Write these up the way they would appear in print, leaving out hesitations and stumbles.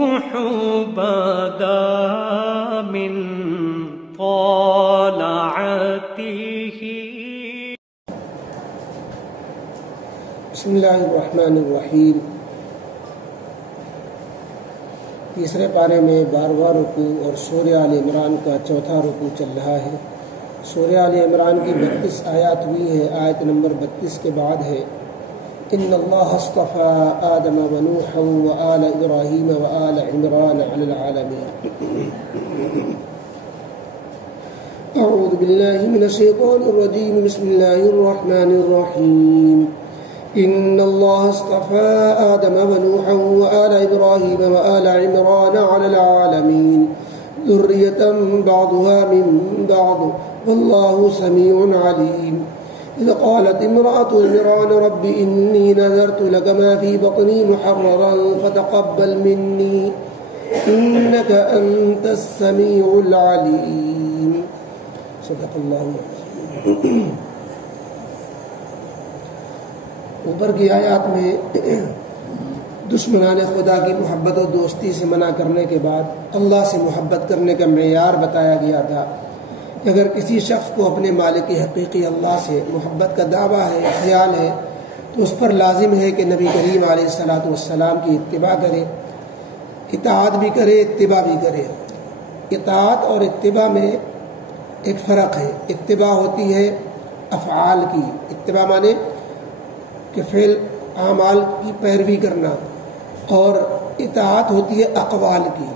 الصبح بدا من طلعته. بسم اللہ الرحمن الرحیم. تیسرے پارے میں 12واں رکوع اور سورہ آل عمران کا چوتھا رکوع چل رہا ہے. سورہ آل عمران کی 32 آیات ہوئی ہیں. آیت نمبر 32 کے بعد ہے ان اللہ اصطفى آدم ونوحا وآل ابراہیم وآل عمران علی العالمین. اعوذ باللہ من الشیطان الرجیم. بسم اللہ الرحمن الرحیم. ان اللہ اصطفى آدم ونوحا وآل ابراہیم وآل عمران علی العالمین ذریۃ بعضها من بعض واللہ سمیع علیم. إذ قالت امرأة عمران رب إني نذرت لك ما في بطني محررا فتقبل مني إنك أنت السميع العليم. صدق اللہ. اوپر کی آیات میں دشمنان خدا کی محبت و دوستی سے منع کرنے کے بعد اللہ سے محبت کرنے کا معیار بتایا گیا تھا. اگر کسی شخص کو اپنے مالک حقیقی اللہ سے محبت کا دعویٰ ہے، خیال ہے، تو اس پر لازم ہے کہ نبی کریم علیہ الصلاۃ والسلام کی اتباع کرے، اطاعت بھی کرے، اتباع بھی کرے. اطاعت اور اتباع میں ایک فرق ہے. اتباع ہوتی ہے افعال کی، اتباع مانے کہ فعل اعمال کی پیروی کرنا، اور اطاعت ہوتی ہے اقوال کی.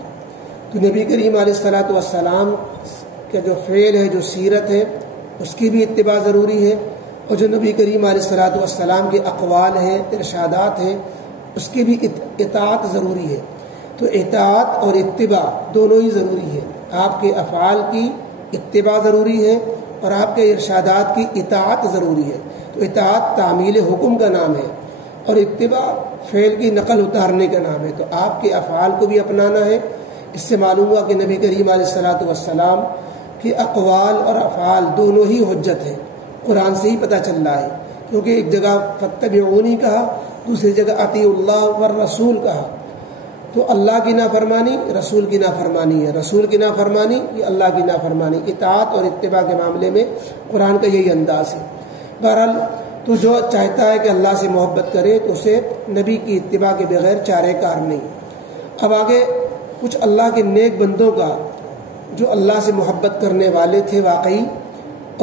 تو نبی کریم علیہ الصلاۃ والسلام کہ جو فعل ہے، جو سیرت ہے، اس کی بھی اتباع ضروری ہے، اور جو نبی کریم علیہ الصلاۃ والسلام کے اقوال ہیں، ارشادات ہیں، اس کی بھی اطاعت ضروری ہے. تو اطاعت اور اتباع دونوں ہی ضروری ہے. آپ کے افعال کی اتباع ضروری ہے اور آپ کے ارشادات کی اطاعت ضروری ہے. تو اطاعت تعمیل حکم کا نام ہے اور اتباع فعل کی نقل اتارنے کا نام ہے. تو آپ کے افعال کو بھی اپنانا ہے. اس سے معلوم ہوا کہ نبی کریم علیہ الصلاۃ والسلام کہ اقوال اور افعال دونوں ہی حجت ہیں. قرآن سے ہی پتہ چل رہا ہے، کیونکہ ایک جگہ فاتبعونی کہا، دوسری جگہ اطیعوا اللہ والرسول کہا. تو اللہ کی نافرمانی رسول کی نافرمانی ہے، رسول کی نافرمانی یہ اللہ کی نافرمانی. اطاعت اور اتباع کے معاملے میں قرآن کا یہی انداز ہے. بہرحال تو جو چاہتا ہے کہ اللہ سے محبت کرے تو اسے نبی کی اتباع کے بغیر چارہ کار نہیں. اب آگے کچھ اللہ کے نیک بندوں کا جو اللہ سے محبت کرنے والے تھے واقعی،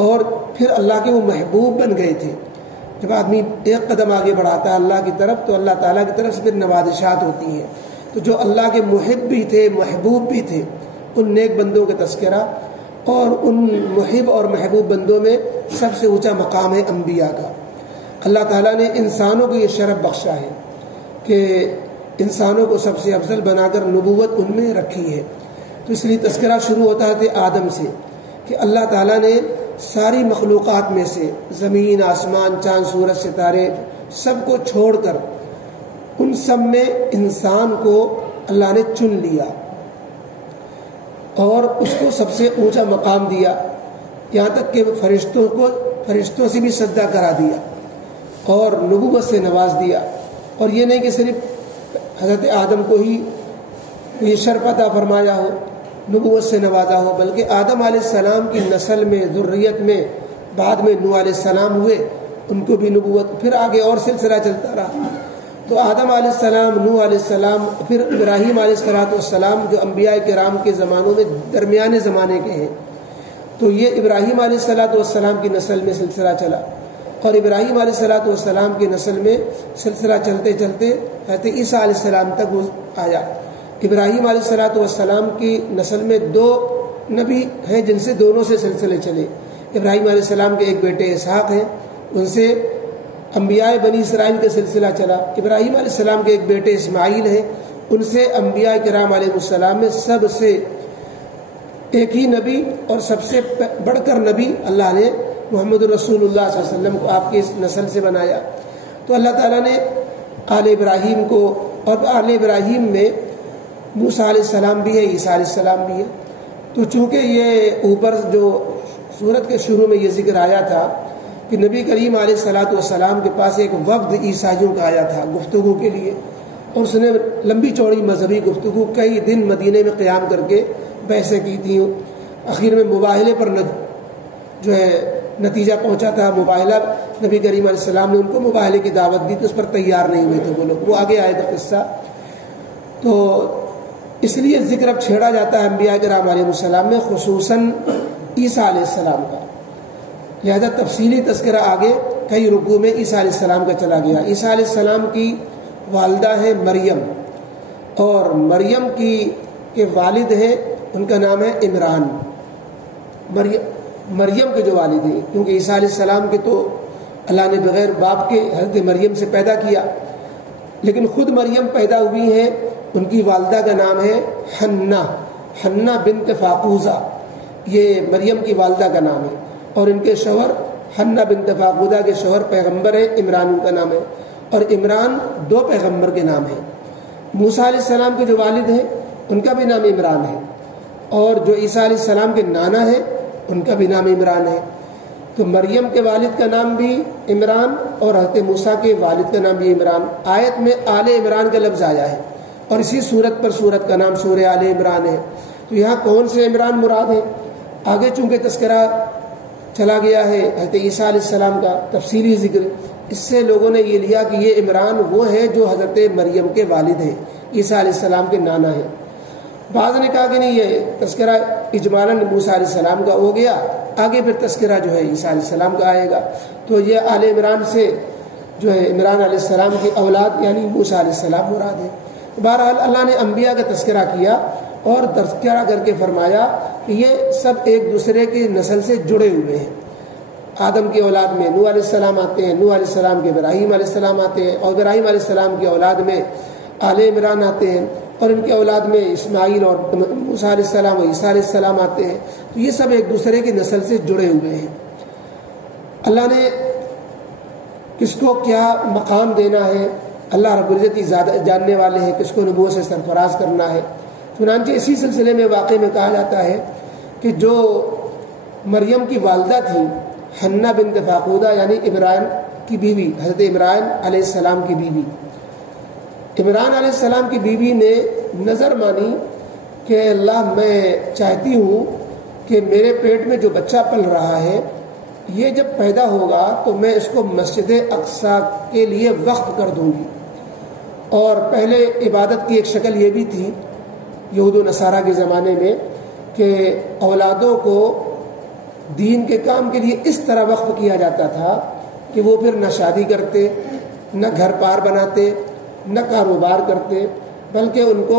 اور پھر اللہ کے وہ محبوب بن گئے تھے. جب آدمی ایک قدم آگے بڑھاتا ہے اللہ کی طرف تو اللہ تعالیٰ کی طرف سے پھر نوازشات ہوتی ہیں. تو جو اللہ کے محب بھی تھے، محبوب بھی تھے، ان نیک بندوں کا تذکرہ، اور ان محب اور محبوب بندوں میں سب سے اونچا مقام ہے انبیاء کا. اللہ تعالیٰ نے انسانوں کو یہ شرف بخشا ہے کہ انسانوں کو سب سے افضل بنا کر نبوت ان میں رکھی ہے. تو اس لیے تذکرہ شروع ہوتا ہے آدم سے کہ اللہ تعالیٰ نے ساری مخلوقات میں سے زمین، آسمان، چاند، سورج، ستارے سب کو چھوڑ کر ان سب میں انسان کو اللہ نے چن لیا اور اس کو سب سے اونچا مقام دیا. یہاں تک کہ فرشتوں سے بھی سجدہ کرا دیا اور نبوت سے نواز دیا. اور یہ نہیں کہ صرف حضرت آدم کو ہی یہ شرف عطا فرمایا ہو، نبوت سے نوازا ہو، بلکہ آدم علیہ السلام کی نسل میں، ذریت میں بعد میں نوح علیہ السلام ہوئے، ان کو بھی نبوت، پھر آگے اور سلسلہ چلتا رہا. تو آدم علیہ السلام، نوح علیہ السلام، پھر ابراہیم علیہ السلام جو انبیاء کرام کے زمانوں میں درمیانے زمانے کے ہیں. تو یہ ابراہیم علیہ السلام کی نسل میں سلسلہ چلا، اور ابراہیم علیہ السلام کی نسل میں سلسلہ چلتے چلتے حضرت عیسیٰ علیہ السلام تک آیا. ابراہیم علیہ السلام کی نسل میں 2 نبی ہیں جن سے دونوں سے سلسلے چلے. ابراہیم علیہ السلام کے ایک بیٹے اسحاق ہیں، ان سے انبیاء بنی اسرائیل کا سلسلہ چلا. ابراہیم علیہ السلام کے ایک بیٹے اسماعیل ہیں، ان سے انبیاء کرام علیہ السلام میں سب سے ایک ہی نبی اور سب سے بڑھ کر نبی اللہ نے محمد رسول اللہ صلی اللہ علیہ وسلم کو آپ کی اس نسل سے بنایا. تو اللہ تعالیٰ نے آل ابراہیم کو، اور آل ابراہیم میں موسیٰ علیہ السلام بھی ہے، عیسیٰ علیہ السلام بھی ہے. تو چونکہ یہ اوپر جو سورت کے شروع میں یہ ذکر آیا تھا کہ نبی کریم علیہ السلام کے پاس ایک وفد عیسائیوں کا آیا تھا گفتگو کے لیے، اور اس نے لمبی چوڑی مذہبی گفتگو کئی دن مدینے میں قیام کر کے بحثیں کی تھیں. آخر میں مباہلے پر جو ہے نتیجہ پہنچا تھا. مباہلہ نبی کریم علیہ السلام نے ان کو مباہلے کی دعوت دی تو اس پر تیار نہیں ہوئے تھے وہ لوگ. وہ آگے آئے گا قصہ. تو اس لیے ذکر اب چھیڑا جاتا ہے انبیاء کرام علیہ السلام میں، خصوصاً عیسیٰ علیہ السلام کا. لہذا تفصیلی تذکرہ آگے کئی رکوع میں عیسیٰ علیہ السلام کا چلا گیا. عیسیٰ علیہ السلام کی والدہ ہے مریم، اور مریم کے والد ہیں، ان کا نام ہے عمران. مریم کے جو والد ہیں، کیونکہ عیسیٰ علیہ السلام کے تو اللہ نے بغیر باپ کے حضرت مریم سے پیدا کیا، لیکن خود مریم پیدا ہوئی ہیں. ان کی والدہ کا نام ہے حنہ بنت فاقوزہ، یہ مریم کی والدہ کا نام ہے. اور ان کے شوہر حنہ بنت فاقوزہ کے شوہر پیغمبر ہے، عمران ان کا نام ہے. اور عمران 2 پیغمبر کے نام ہیں. موسیٰ علیہ السلام کے جو والد ہیں ان کا بھی نام عمران ہے، اور جو عیسیٰ علیہ السلام کے نانا ہیں ان کا بھی نام عمران ہے. تو مریم کے والد کا نام بھی عمران اور حضرت موسیٰ کے والد کا نام بھی عمران. آیت میں آل عمران کا لفظ آیا ہے، اور اسی صورت پر صورت کا نام سورہ آل عمران ہے. تو یہاں کون سے عمران مراد ہے؟ آگے چونکہ تذکرہ چلا گیا ہے حضرت عیسیٰ علیہ السلام کا تفصیلی ذکر، اس سے لوگوں نے یہ لیا کہ یہ عمران وہ ہے جو حضرت مریم کے والد ہیں، عیسیٰ علیہ السلام کے نانا ہیں. بعض نے کہا کہ نہیں، یہ تذکرہ اجمالاً موسیٰ علیہ السلام کا ہو گیا، آگے پھر تذکرہ جو ہے عیسیٰ علیہ السلام کا آئے گا. تو یہ آل عمران سے جو ہے عمران علیہ السلام کی اولاد یعنی موسیٰ علیہ السلام مراد ہے. بہرحال اللہ نے انبیاء کا تذکرہ کیا اور تذکرہ کر کے فرمایا کہ یہ سب ایک دوسرے کی نسل سے جڑے ہوئے ہیں. آدم کی اولاد میں نوح علیہ السلام آتے ہیں، نوح علیہ السلام کے ابراہیم علیہ السلام آتے ہیں، اور ابراہیم علیہ السلام کی اولاد میں آل عمران آتے ہیں، اور ان کی اولاد میں اسماعیل اور موسیٰ علیہ السلام اور عیسیٰ علیہ السلام آتے ہیں. تو یہ سب ایک دوسرے کی نسل سے جڑے ہوئے ہیں. اللہ نے کس کو کیا مقام دینا ہے، اللہ رب العزت ہی زیادہ جاننے والے ہیں، کس کو نبوت سے سرفراز کرنا ہے. چنانچہ اسی سلسلے میں واقعے میں کہا جاتا ہے کہ جو مریم کی والدہ تھی حنہ بنت فاقودہ یعنی عمران کی بیوی، حضرت عمران علیہ السلام کی بیوی، عمران علیہ السلام کی بیوی نے نظر مانی کہ اللہ میں چاہتی ہوں کہ میرے پیٹ میں جو بچہ پل رہا ہے یہ جب پیدا ہوگا تو میں اس کو مسجد اقصیٰ کے لیے وقف کر دوں گی. اور پہلے عبادت کی ایک شکل یہ بھی تھی یہود و نصارہ کے زمانے میں کہ اولادوں کو دین کے کام کے لیے اس طرح وقف کیا جاتا تھا کہ وہ پھر نہ شادی کرتے، نہ گھر پار بناتے، نہ کاروبار کرتے، بلکہ ان کو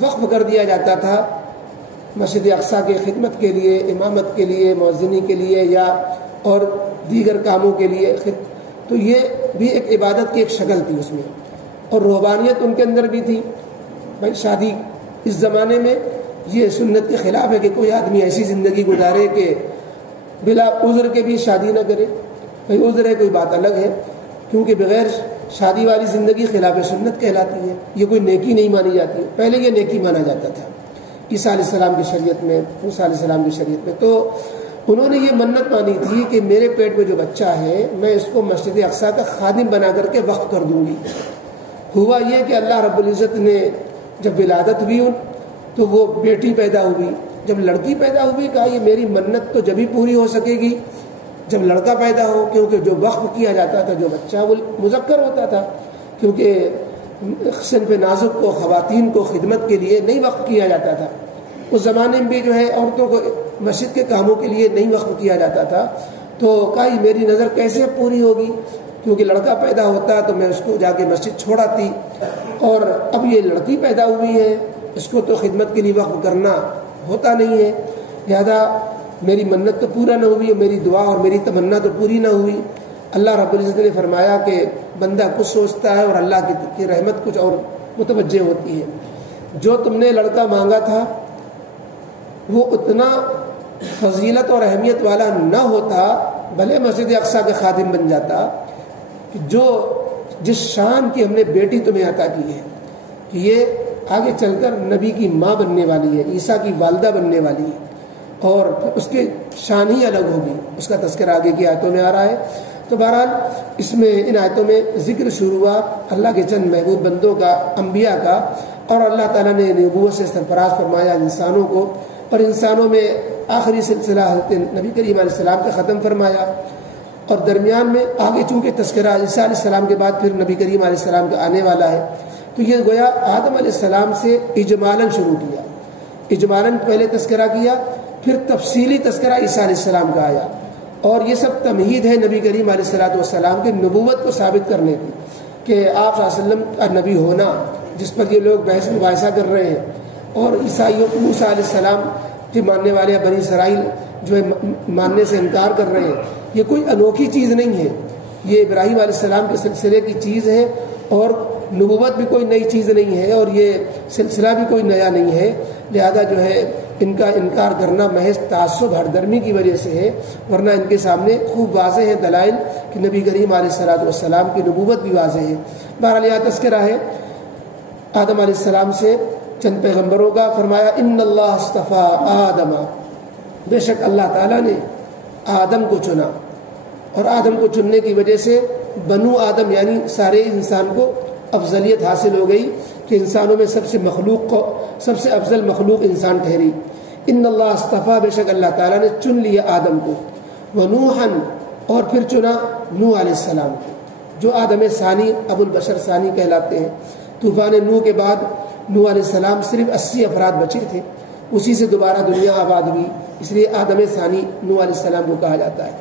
وقف کر دیا جاتا تھا مسجد اقصیٰ کی خدمت کے لیے، امامت کے لیے، مؤذنی کے لیے یا اور دیگر کاموں کے لیے. تو یہ بھی ایک عبادت کی ایک شکل تھی اس میں، اور روحانیت ان کے اندر بھی تھی. بھائی شادی اس زمانے میں یہ سنت کے خلاف ہے کہ کوئی آدمی ایسی زندگی گزارے کہ بلا عذر کے بھی شادی نہ کرے. بھائی عذر ہے کوئی بات الگ ہے، کیونکہ بغیر شادی والی زندگی خلاف سنت کہلاتی ہے، یہ کوئی نیکی نہیں مانی جاتی. پہلے یہ نیکی مانا جاتا تھا عیسیٰ علیہ السلام کی شریعت میں، موسیٰ علیہ السلام کی شریعت میں. تو انہوں نے یہ منت مانی تھی کہ میرے پیٹ میں جو بچہ ہے میں اس کو مسجد اقصیٰ کا خادم بنا کر کے وقف کر دوں گی. ہوا یہ کہ اللہ رب العزت نے جب ولادت ہوئی تو وہ بیٹی پیدا ہوئی. جب لڑکی پیدا ہوئی کہا یہ میری منت تو جبھی پوری ہو سکے گی جب لڑکا پیدا ہو، کیونکہ جو وقف کیا جاتا تھا جو بچہ وہ مذکر ہوتا تھا، کیونکہ صنف نازک کو، خواتین کو خدمت کے لیے نہیں وقف کیا جاتا تھا. اس زمانے میں بھی جو ہے عورتوں کو مسجد کے کاموں کے لیے نہیں وقف کیا جاتا تھا. تو کہا یہ میری نظر کیسے پوری ہوگی، کیونکہ لڑکا پیدا ہوتا تو میں اس کو جا کے مسجد چھوڑاتی، اور اب یہ لڑکی پیدا ہوئی ہے اس کو تو خدمت کے لیے وقف کرنا ہوتا نہیں ہے، لہذا میری منت تو پورا نہ ہوئی، میری دعا اور میری تمنا تو پوری نہ ہوئی. اللہ رب العزت نے فرمایا کہ بندہ کچھ سوچتا ہے اور اللہ کی رحمت کچھ اور متوجہ ہوتی ہے. جو تم نے لڑکا مانگا تھا وہ اتنا فضیلت اور اہمیت والا نہ ہوتا، بھلے مسجد اقصیٰ کا خادم بن جاتا، کہ جو جس شان کی ہم نے بیٹی تمہیں عطا کی ہے کہ یہ آگے چل کر نبی کی ماں بننے والی ہے، عیسیٰ کی والدہ بننے والی ہے، اور اس کی شان ہی الگ ہوگی. اس کا تذکرہ آگے کی آیتوں میں آ رہا ہے. تو بہرحال اس میں ان آیتوں میں ذکر شروع ہوا اللہ کے چند محبوب بندوں کا، انبیاء کا، اور اللہ تعالیٰ نے نبوت سے سرفراز فرمایا انسانوں کو، اور انسانوں میں آخری سلسلہ حضرت نبی کریم علیہ السلام کا ختم فرمایا، اور درمیان میں آگے چونکہ تذکرہ عیسیٰ علیہ السلام کے بعد پھر نبی کریم علیہ السلام کا آنے والا ہے، تو یہ گویا آدم علیہ السلام سے اجمالاً شروع کیا، اجمالاً پہلے تذکرہ کیا، پھر تفصیلی تذکرہ عیسیٰ علیہ السلام کا آیا، اور یہ سب تمہید ہے نبی کریم علیہ السلام کی نبوت کو ثابت کرنے کی، کہ آپ صلی اللہ علیہ وسلم کا نبی ہونا، جس پر یہ لوگ بحث مباحثہ کر رہے ہیں، اور عیسائیوں موسیٰ علیہ السلام کے ماننے والے بنی اسرائیل جو ہے ماننے سے انکار کر رہے ہیں، یہ کوئی انوکھی چیز نہیں ہے، یہ ابراہیم علیہ السلام کے سلسلے کی چیز ہے، اور نبوت بھی کوئی نئی چیز نہیں ہے، اور یہ سلسلہ بھی کوئی نیا نہیں ہے، لہذا جو ہے ان کا انکار کرنا محض تعصب ہردرمی کی وجہ سے ہے، ورنہ ان کے سامنے خوب واضح ہے دلائل کہ نبی کریم علیہ السلام کی نبوت بھی واضح ہے۔ بہرحال یہاں تذکرہ ہے آدم علیہ السلام سے چند پیغمبروں کا، فرمایا ان اللہ اصطفیٰ آدم، بے شک اللہ تعالیٰ نے آدم کو چنا، اور آدم کو چننے کی وجہ سے بنو آدم یعنی سارے انسان کو افضلیت حاصل ہو گئی کہ انسانوں میں سب سے افضل مخلوق انسان ٹھہری۔ ان اللہ اصطفیٰ، بے شک اللہ تعالیٰ نے چن لیا آدم کو، ونوحاً، اور پھر چنا نوح علیہ السلام کو، جو آدم ثانی ابو البشر ثانی کہلاتے ہیں۔ طوفان نوح کے بعد نوح علیہ السلام صرف 80 افراد بچے تھے، اسی سے دوبارہ دنیا آباد ہوئی، اس لیے آدم ثانی نوح علیہ السلام کو کہا جاتا ہے۔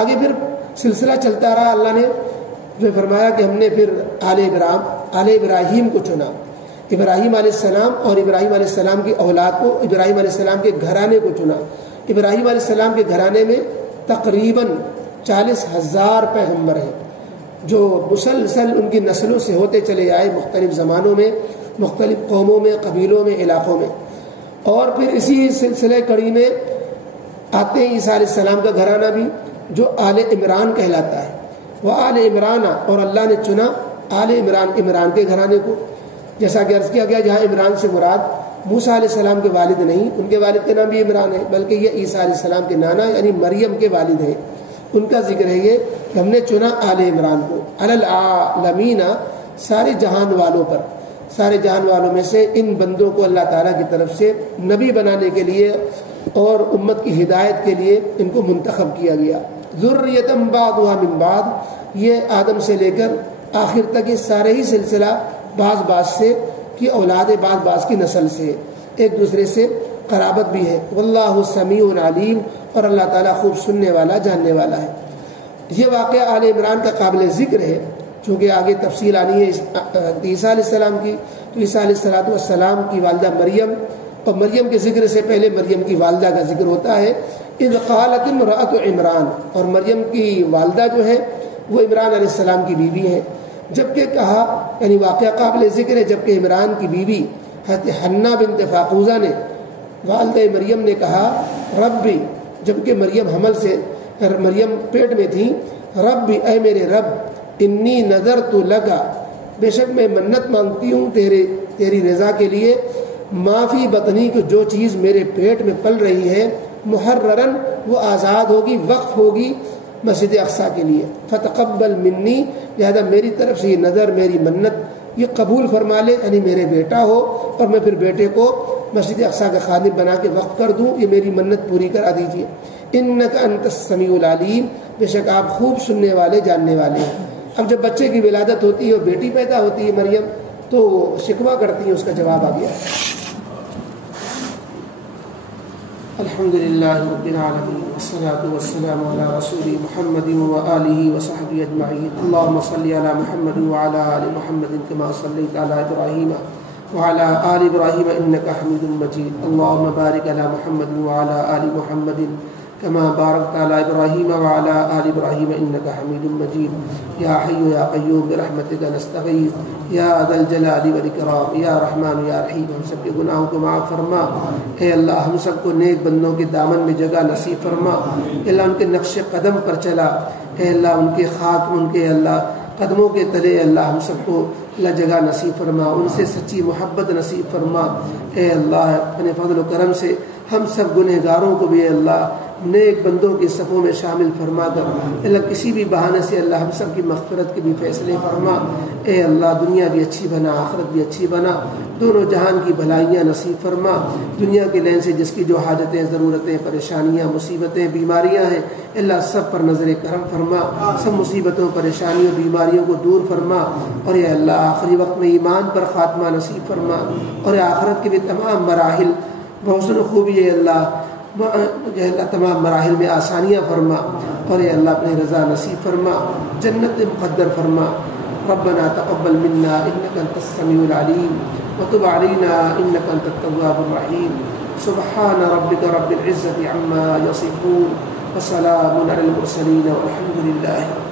آگے پھر سلسلہ چلتا رہا، اللہ نے جو فرمایا کہ ہم نے پھر آل ابراہیم کو چنا، ابراہیم علیہ السلام اور ابراہیم علیہ السلام کی اولاد کو، ابراہیم علیہ السلام کے گھرانے کو چنا۔ ابراہیم علیہ السلام کے گھرانے میں تقریباً 40,000 پیغمبر ہیں، جو مسلسل ان کی نسلوں سے ہوتے چلے آئے مختلف زمانوں میں، مختلف قوموں میں، قبیلوں میں، علاقوں میں۔ اور پھر اسی سلسلے کڑی میں آتے ہیں عیسیٰ علیہ السلام کا گھرانہ بھی، جو آل عمران کہلاتا ہے۔ وہ آل عمران، اور اللہ نے چنا آل عمران کے گھرانے کو، جیسا کہ عرض کیا گیا جہاں عمران سے مراد موسیٰ علیہ السلام کے والد نہیں، ان کے والد کا نام بھی عمران ہے، بلکہ یہ عیسیٰ علیہ السلام کے نانا یعنی مریم کے والد ہیں، ان کا ذکر ہے یہ کہ ہم نے چنا آل عمران کو، علی العالمین، سارے جہان والوں پر، سارے جہان والوں میں سے ان بندوں کو اللہ تعالیٰ کی طرف سے نبی بنانے کے لیے اور امت کی ہدایت کے لیے ان کو منتخب کیا گیا۔ ذریۃ بعضها من بعض، یہ آدم سے لے کر آخر تک یہ سارے ہی سلسلہ بعض سے کی اولاد بعض کی نسل سے، ایک دوسرے سے قرابت بھی ہے۔ واللہ سمیع علیم، اور اللہ تعالیٰ خوب سننے والا، جاننے والا ہے۔ یہ واقعہ آل عمران کا قابل ذکر ہے، چونکہ آگے تفصیل آنی ہے عیسیٰ علیہ السلام کی، تو عیسیٰ علیہ السلام کی والدہ مریم، اور مریم کے ذکر سے پہلے مریم کی والدہ کا ذکر ہوتا ہے۔ اذ قالت امرأۃ عمران، اور مریم کی والدہ جو ہے وہ عمران علیہ السلام کی بیوی ہے۔ جبکہ کہا، یعنی واقعہ قابل ذکر ہے، جبکہ عمران کی بیوی حضرت حنہ بنت فاقوزہ نے، والدہ مریم نے کہا ربی، جبکہ مریم پیٹ میں تھی، ربی، اے میرے رب، انی نذرت لک، بے شک میں منت مانگتی ہوں تیری رضا کے لیے، ما فی بطنی، کو جو چیز میرے پیٹ میں پل رہی ہے، محررن، وہ آزاد ہوگی، وقف ہوگی مسجد اقصیٰ کے لیے، فتقبل منی، لہذا میری طرف سے یہ نظر، میری منت یہ قبول فرما لے، یعنی میرے بیٹا ہو اور میں پھر بیٹے کو مسجد اقصیٰ کا خادم بنا کے وقف کر دوں، یہ میری منت پوری کرا دیجیے۔ انک انت السمیع العلیم، بے شک آپ خوب سننے والے، جاننے والے ہیں۔ اب جب بچے کی ولادت ہوتی ہے اور بیٹی پیدا ہوتی ہے مریم، تو شکوہ کرتی ہیں، اس کا جواب آ گیا۔ الحمد للہ رب العالمین، والصلاة والسلام علی رسول محمد وآلہ وصحبہ اجمعین۔ اللہم صلی علی محمد وعلی آل محمد کما صلیت علی ابراہیم وعلی آل ابراہیم انک حمید مجید۔ اللہم بارک علی محمد وعلی آل محمد كما باركت على إبراهيم وعلى آل إبراهيم إنك حميد مجيد يا حي يا قيوم برحمتك نستغيث يا ذا الجلال والإكرام يا رحمن يا رحيم، ہم سب کے گناہوں کو معاف فرما، اے اللہ ہم سب کو نیک بندوں کے دامن میں جگہ نصیب فرما، اے اللہ ان کے نقش قدم پر چلا، اے اللہ ان کے خاک، ان کے اللہ قدموں کے تلے اللہ ہم سب کو اللہ جگہ نصیب فرما، ان سے سچی محبت نصیب فرما، اے اللہ اپنے فضل و کرم سے ہم سب گنہگاروں کو بھی اے اللہ نیک بندوں کی صفوں میں شامل فرما کر اللہ کسی بھی بہانے سے اللہ ہم سب کی مغفرت کے بھی فیصلے فرما۔ اے اللہ دنیا بھی اچھی بنا، آخرت بھی اچھی بنا، دونوں جہان کی بھلائیاں نصیب فرما۔ دنیا کے لین سے جس کی جو حاجتیں، ضرورتیں، پریشانیاں، مصیبتیں، بیماریاں ہیں اللہ سب پر نظر کرم فرما، سب مصیبتوں، پریشانیوں، بیماریوں کو دور فرما، اور اے اللہ آخری وقت میں ایمان پر خاتمہ نصیب فرما، اور آخرت کے بھی تمام مراحل بحسن خوبی اے اللہ تمام مراحل میں آسانیاں فرما، اور اے اللہ اپنی رضا نصیب فرما، جنت مقدر فرما۔ ربنا تقبل منا انك انت السميع العليم وتب علينا انك انت التواب الرحيم۔ سبحان ربك رب العزة عما يصفون وسلام على المرسلين والحمد لله